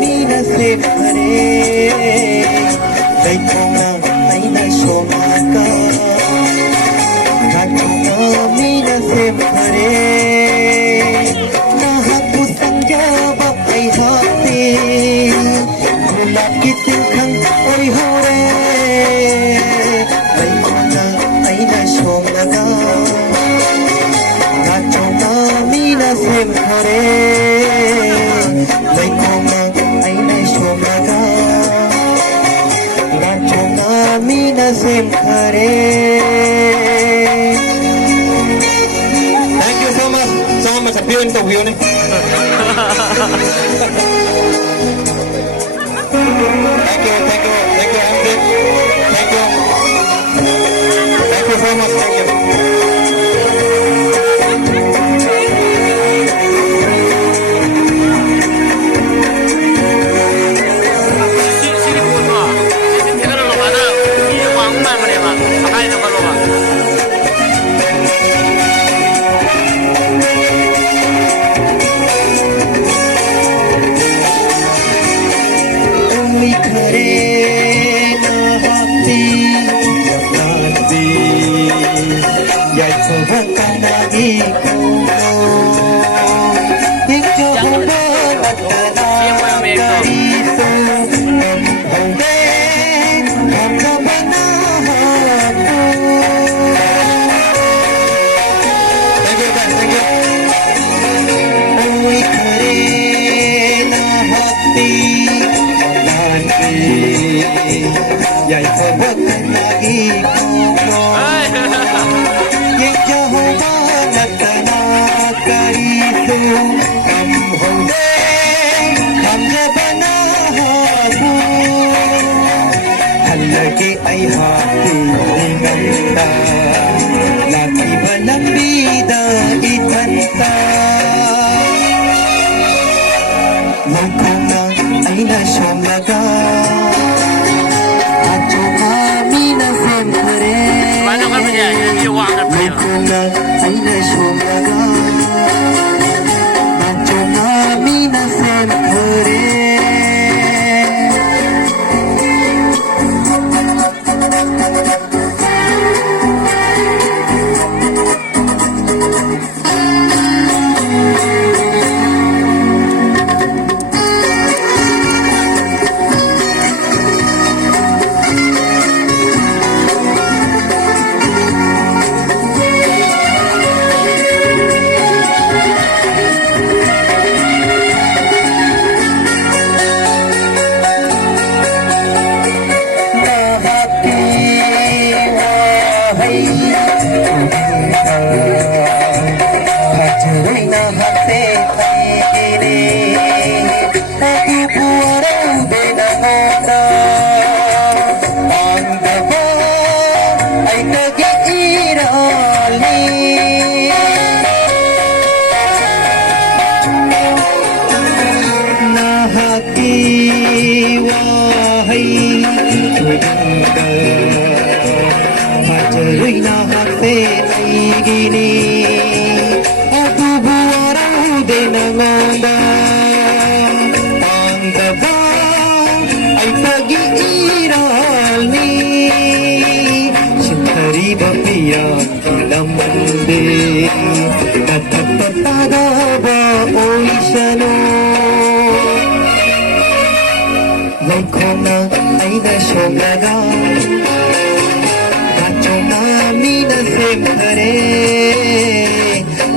Mina se pare dai thona aina shomaka Mina se pare naha kusangya ba ai hate gulab ki tinkhang oi hore dai thona aina shomaka Mina se pare dai thona aina shomaka Mina se pare Thank you so much. Sama mas view into view ni. Thank you, Amrit. Thank you so much. Thank you. Dạy cho bất thân lagi Yang Jehovah nakana karisu Kam honde kam jabana habu Halagi ay hati inganda Laki balang bida itanta Mangkana ay nasyomaga Paano ka ba niya? Iiwakan pa yun. Ay nasyomaga Mina sempre Mina sempre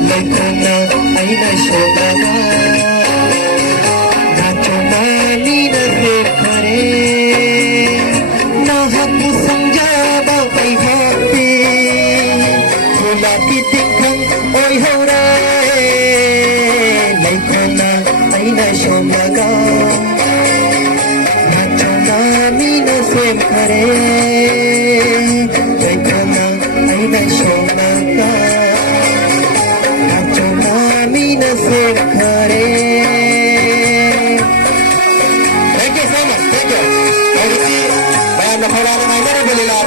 Lekana aina shomaga Nachona mina sempre Nahaku sanjaba ai hati Gulaki tinkhang oi hore Lekana aina shomaga Nachona mina sempre